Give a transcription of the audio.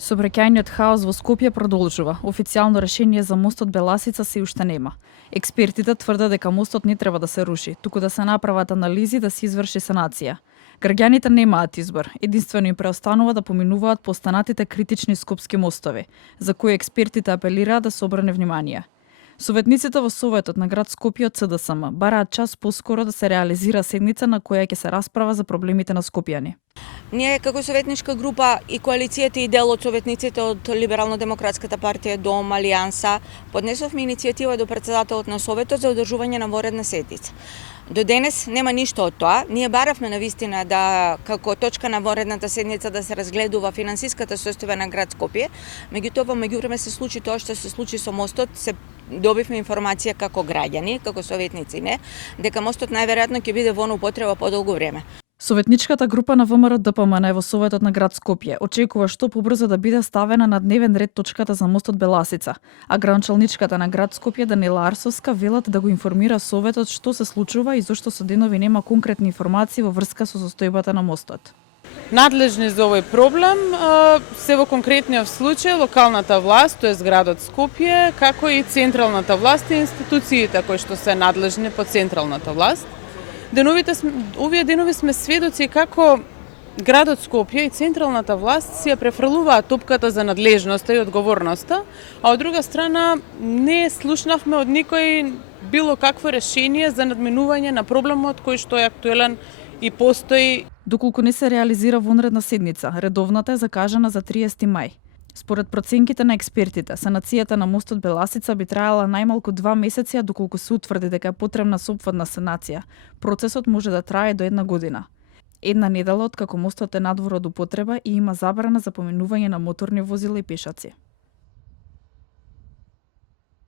Сообраќајниот хаос во Скопје продолжува. Официјално решение за мостот Беласица се уште нема. Експертите тврдат дека мостот не треба да се руши, туку да се направат анализи да се изврши санација. Граѓаните немаат избор. Единствено им преостанува да поминуваат по останатите критични скопски мостови, за кои експертите апелираат да се обрне внимание. Советниците во Советот на град Скопје од ЦДСМ бараат час поскоро да се реализира седница на која ќе се расправа за проблемите на скопјани. Ние како советничка група и коалицијата и дел од советниците од Либерално-демократската партија Дом, Алијанса поднесовме иницијатива до претседателот на Советот за одржување на воредна седница. До денес нема ништо од тоа. Ние баравме навистина да како точка на воредната седница да се разгледува финансиската состојба на град Скопје, меѓутоа во меѓувреме се случи тоа што се случи со мостот, се добивме информација како граѓани, како советници, не, дека мостот најверојатно ќе биде во употреба подолго време. Советничката група на ВМРО ДПМН во Советот на град Скопје очекува што побрзо да биде ставена на дневен ред точката за мостот Беласица, а гранчелничката на град Скопје Данила Арсовска велат да го информира Советот што се случува и зошто со денови нема конкретни информации во врска со состојбата на мостот. Надлежни за овој проблем се во конкретниот случај локалната власт, тоест градот Скопје, како и централната власт и институциите кои што се надлежни по централната власт. Овие денови сме сведоци како градот Скопје и централната власт си ја префрлуваат топката за надлежноста и одговорноста, а од друга страна не слушнавме од никој било какво решение за надминување на проблемот кој што е актуелен и постои. Доколку не се реализира вонредна седница, редовната е закажана за 30 мај. Според проценките на експертите, санацијата на мостот Беласица би траела најмалку 2 месеци, а доколку се утврди дека е потребна сопводна санација, процесот може да трае до 1 година. Една недела откако мостот е надвор од употреба и има забрана за поминување на моторни возила и пешаци.